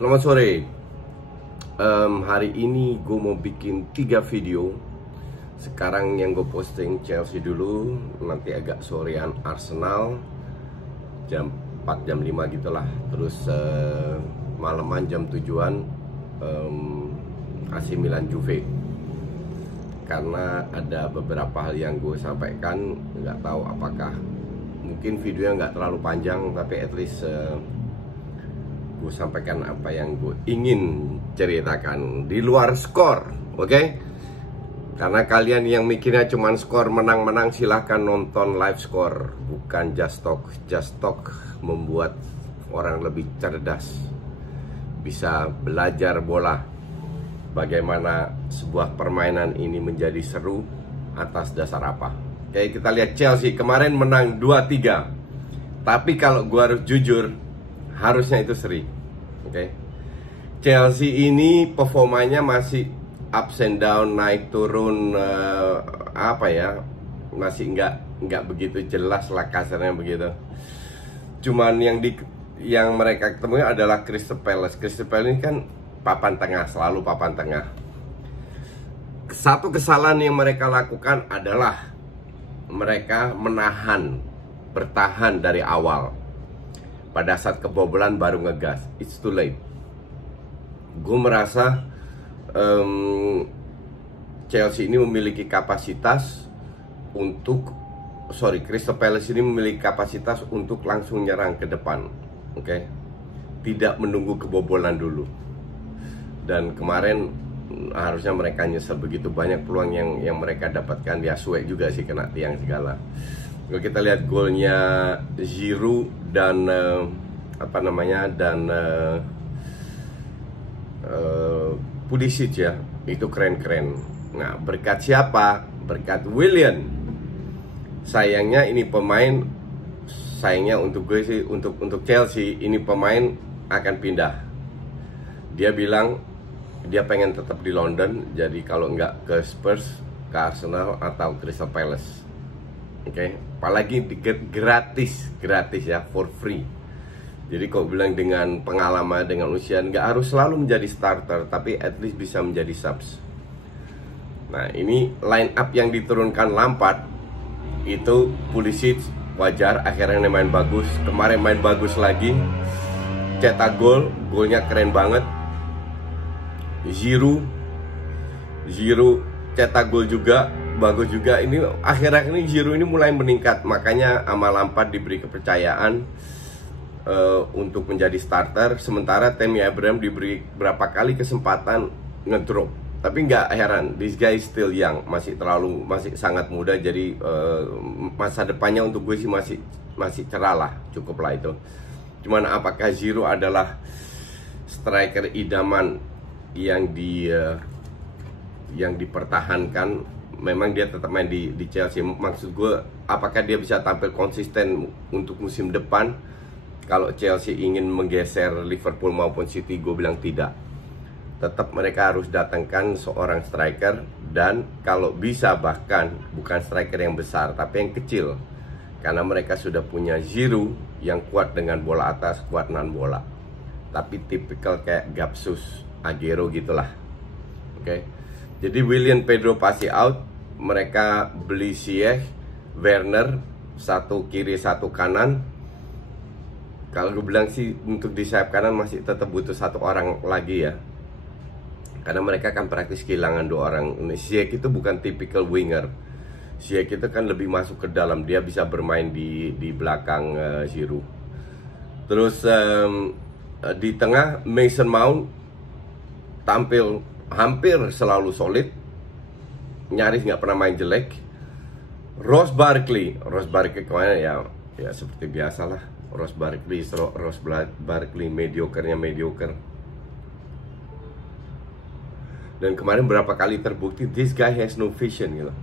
Selamat sore. Hari ini gue mau bikin 3 video. Sekarang yang gue posting Chelsea dulu, nanti agak sorean Arsenal jam 4 jam 5 gitulah. Terus malaman jam 7-an AC Milan Juve. Karena ada beberapa hal yang gue sampaikan, nggak tahu apakah mungkin videonya nggak terlalu panjang, tapi at least gue sampaikan apa yang gue ingin ceritakan di luar skor, oke? Karena kalian yang mikirnya cuma skor menang-menang, silahkan nonton live score, bukan Just Talk. Just Talk membuat orang lebih cerdas, bisa belajar bola, bagaimana sebuah permainan ini menjadi seru atas dasar apa. Oke, kita lihat Chelsea kemarin menang 2-3. Tapi kalau gue harus jujur, harusnya itu seri. Oke. Chelsea ini performanya masih ups and down, naik turun, masih nggak begitu jelas lah, kasarnya begitu. Cuman yang mereka ketemu adalah Crystal Palace. Crystal Palace ini kan papan tengah, selalu papan tengah. Satu kesalahan yang mereka lakukan adalah mereka bertahan dari awal. Pada saat kebobolan baru ngegas, it's too late. Gue merasa Chelsea ini memiliki kapasitas Crystal Palace ini memiliki kapasitas untuk langsung nyerang ke depan, oke? Tidak menunggu kebobolan dulu. Dan kemarin harusnya mereka nyesel, begitu banyak peluang yang mereka dapatkan. Dia suek juga sih, kena tiang segala. Kalau kita lihat golnya Giroud dan Pulisic ya, itu keren-keren. Nah, berkat siapa? Berkat Willian. Sayangnya untuk gue sih, untuk Chelsea ini pemain akan pindah. Dia bilang dia pengen tetap di London, jadi kalau nggak ke Spurs, ke Arsenal atau Crystal Palace. Oke, apalagi gratis ya, for free. Jadi kalau bilang dengan pengalaman, dengan usia, nggak harus selalu menjadi starter, tapi at least bisa menjadi subs. Nah, ini line up yang diturunkan Lampard itu Pulisic wajar, akhirnya main bagus. Kemarin main bagus lagi, cetak golnya keren banget. Giroud cetak gol juga bagus juga. Ini akhir-akhir ini Giroud ini mulai meningkat, makanya sama Lampard diberi kepercayaan untuk menjadi starter. Sementara Tammy Abraham diberi berapa kali kesempatan ngedrop, tapi nggak heran, this guy still young, masih sangat muda. Jadi masa depannya untuk gue sih masih cerah lah, cukup lah itu. Cuman apakah Giroud adalah striker idaman yang dipertahankan? Memang dia tetap main di Chelsea. Maksud gue, apakah dia bisa tampil konsisten untuk musim depan? Kalau Chelsea ingin menggeser Liverpool maupun City, gue bilang tidak. Tetap mereka harus datangkan seorang striker, dan kalau bisa bahkan bukan striker yang besar, tapi yang kecil. Karena mereka sudah punya Giroud yang kuat dengan bola atas, kuat non bola. Tapi tipikal kayak Gapsus, Aguero gitulah. Oke. Jadi Willian, Pedro pasti out. Mereka beli Ziyech, Werner, satu kiri satu kanan. Kalau gue bilang sih untuk di sayap kanan masih tetap butuh satu orang lagi ya, karena mereka kan praktis kehilangan 2 orang. Ziyech itu bukan tipikal winger. Ziyech itu kan lebih masuk ke dalam, dia bisa bermain di belakang Giroud. Terus di tengah Mason Mount tampil hampir selalu solid, nyaris nggak pernah main jelek. Ross Barkley kemana ya seperti biasalah. Ross Barkley mediocre. Dan kemarin berapa kali terbukti this guy has no vision gitu.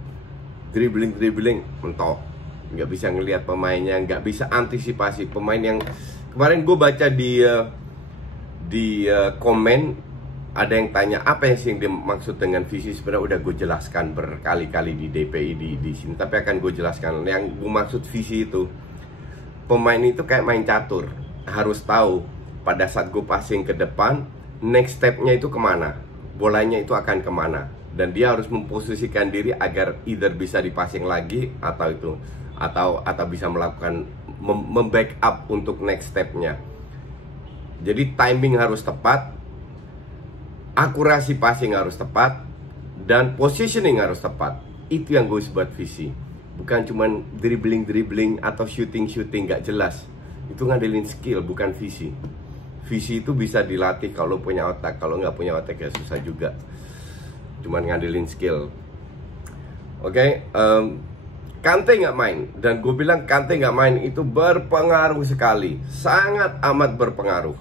Dribbling mentok, nggak bisa ngelihat pemainnya, nggak bisa antisipasi pemain. Yang kemarin gue baca di komen, ada yang tanya apa yang dimaksud dengan visi. Sebenarnya udah gue jelaskan berkali-kali di DPI di sini, tapi akan gue jelaskan. Yang gue maksud visi itu, pemain itu kayak main catur, harus tahu pada saat gue passing ke depan, next stepnya itu kemana, bolanya itu akan kemana, dan dia harus memposisikan diri agar either bisa dipassing lagi atau bisa melakukan membackup untuk next stepnya. Jadi timing harus tepat, akurasi passing harus tepat, dan positioning harus tepat. Itu yang gue sebut visi. Bukan cuman dribbling atau shooting gak jelas. Itu ngandelin skill, bukan visi. Visi itu bisa dilatih kalau punya otak. Kalau nggak punya otak ya susah juga. Cuman ngandelin skill. Oke, Kante nggak main. Dan gue bilang Kante nggak main itu berpengaruh sekali. Sangat amat berpengaruh.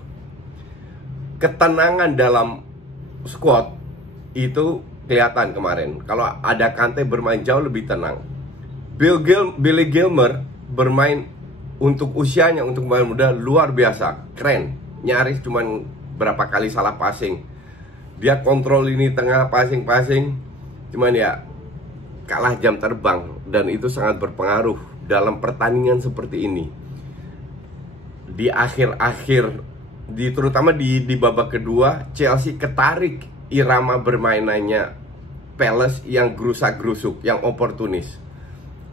Ketenangan dalam squad itu kelihatan kemarin. Kalau ada Kante bermain jauh lebih tenang. Billy Gilmer bermain untuk usianya, untuk pemain muda, luar biasa, keren. Nyaris cuman berapa kali salah passing. Dia kontrol ini tengah, passing, cuman ya kalah jam terbang. Dan itu sangat berpengaruh dalam pertandingan seperti ini. Di akhir-akhir, terutama di babak kedua, Chelsea ketarik irama bermainannya Palace yang gerusak-gerusuk, yang oportunis.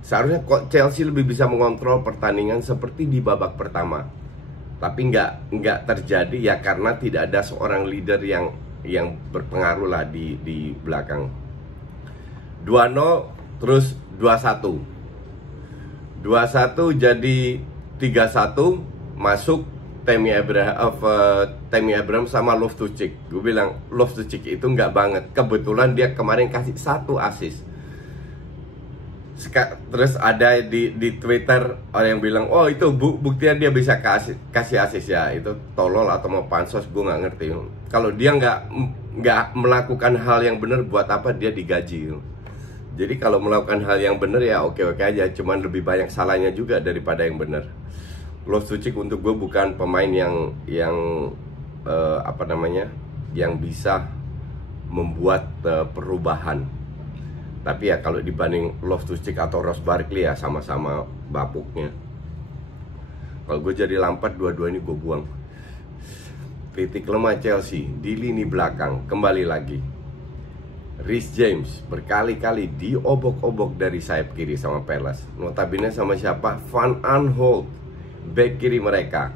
Seharusnya Chelsea lebih bisa mengontrol pertandingan seperti di babak pertama. Tapi nggak terjadi ya, karena tidak ada seorang leader yang berpengaruh lah di belakang. 2-0 terus 2-1. 2-1 jadi 3-1, masuk Tammy Abraham sama Loftus-Cheek. Gue bilang Loftus-Cheek itu nggak banget. Kebetulan dia kemarin kasih 1 assist. Terus ada di Twitter orang yang bilang, oh itu buktinya dia bisa kasih assist ya. Itu tolol atau mau pansos, gue nggak ngerti. Kalau dia nggak melakukan hal yang benar, buat apa dia digaji? Jadi kalau melakukan hal yang benar ya oke aja. Cuman lebih banyak salahnya juga daripada yang benar. Loftus-Cheek untuk gue bukan pemain yang yang bisa membuat perubahan. Tapi ya kalau dibanding Loftus-Cheek atau Ross Barkley ya sama-sama bapuknya. Kalau gue jadi Lampard, dua-dua ini gue buang. Titik lemah Chelsea di lini belakang, kembali lagi Reece James berkali-kali diobok-obok dari sayap kiri sama Palace. Notabene sama siapa? Van Aanholt, back kiri mereka.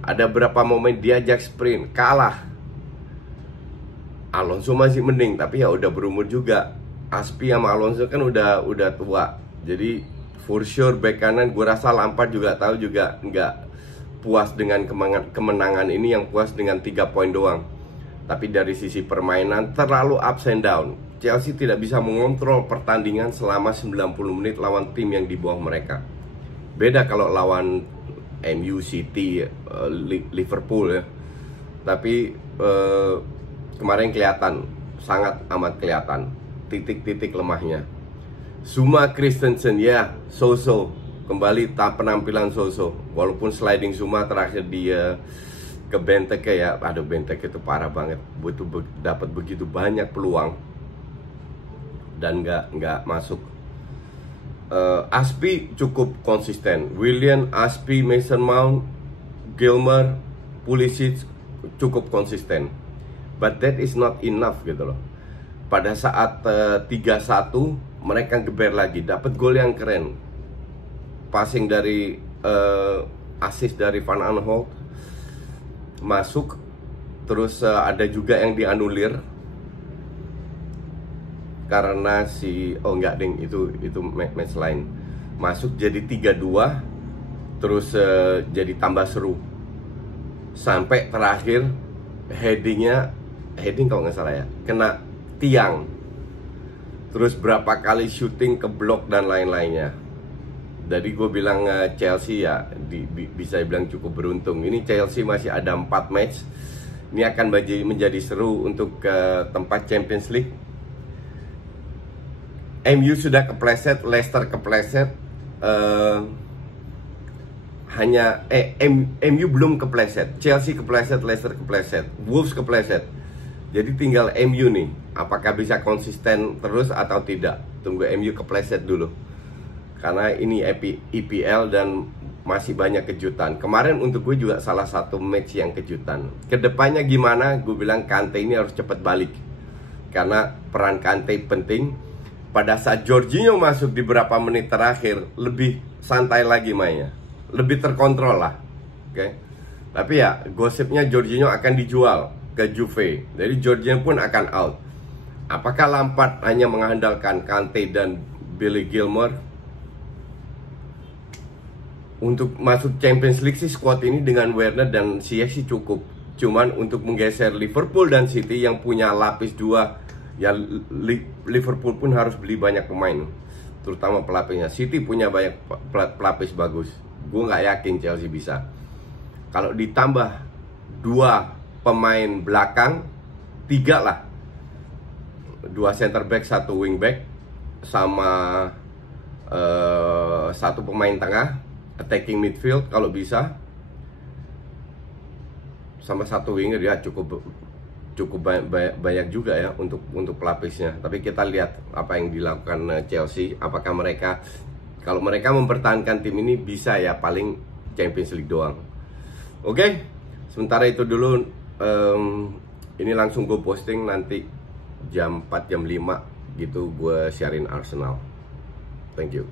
Ada berapa momen diajak sprint, kalah. Alonso masih mending, tapi ya udah berumur juga. Aspi sama Alonso kan udah tua. Jadi for sure back kanan gue rasa Lampard juga tahu juga nggak puas dengan kemenangan ini, yang puas dengan 3 poin doang. Tapi dari sisi permainan terlalu ups and down. Chelsea tidak bisa mengontrol pertandingan selama 90 menit lawan tim yang di bawah mereka. Beda kalau lawan MU, City, Liverpool ya. Tapi kemarin kelihatan, sangat amat kelihatan titik-titik lemahnya. Zuma Christensen ya, so-so. Kembali penampilan so-so. Walaupun sliding Zuma terakhir dia ke Benteke ya. Aduh, Benteke itu parah banget. Butuh dapat begitu banyak peluang dan nggak masuk. Aspi cukup konsisten. Willian, Aspi, Mason Mount, Gilmer, Pulisic cukup konsisten. But that is not enough gitu loh. Pada saat 3-1 mereka geber lagi, dapat gol yang keren. Passing dari assist dari Van Aanholt masuk. Terus ada juga yang dianulir karena itu match lain. Masuk jadi 3-2. Terus jadi tambah seru. Sampai terakhir heading kalau nggak salah ya, kena tiang. Terus berapa kali syuting ke blok dan lain-lainnya. Jadi gue bilang Chelsea ya bisa dibilang cukup beruntung. Ini Chelsea masih ada 4 match. Ini akan menjadi seru untuk tempat Champions League. MU sudah kepleset, Leicester kepleset. MU belum kepleset. Chelsea kepleset, Leicester kepleset, Wolves kepleset. Jadi tinggal MU nih, apakah bisa konsisten terus atau tidak. Tunggu MU kepleset dulu. Karena ini EPL dan masih banyak kejutan. Kemarin untuk gue juga salah satu match yang kejutan. Kedepannya gimana? Gue bilang Kante ini harus cepat balik, karena peran Kante penting. Pada saat Jorginho masuk di beberapa menit terakhir, lebih santai lagi mainnya, lebih terkontrol lah. Oke. Tapi ya gosipnya Jorginho akan dijual ke Juve, jadi Jorginho pun akan out. Apakah Lampard hanya mengandalkan Kante dan Billy Gilmour untuk masuk Champions League? Sih squad ini dengan Werner dan Ziyech sih cukup. Cuman untuk menggeser Liverpool dan City yang punya lapis dua, ya Liverpool pun harus beli banyak pemain, terutama pelapisnya. City punya banyak pelapis bagus. Gue nggak yakin Chelsea bisa. Kalau ditambah 2 pemain belakang, 3 lah, 2 center back, 1 wing back, sama 1 pemain tengah, attacking midfield kalau bisa, sama 1 winger, ya cukup banyak juga ya untuk pelapisnya. Tapi kita lihat apa yang dilakukan Chelsea. Apakah mereka, kalau mereka mempertahankan tim ini, bisa ya paling Champions League doang. Oke, sementara itu dulu. Ini langsung gue posting nanti jam 4 jam 5 gitu, gue sharein Arsenal. Thank you.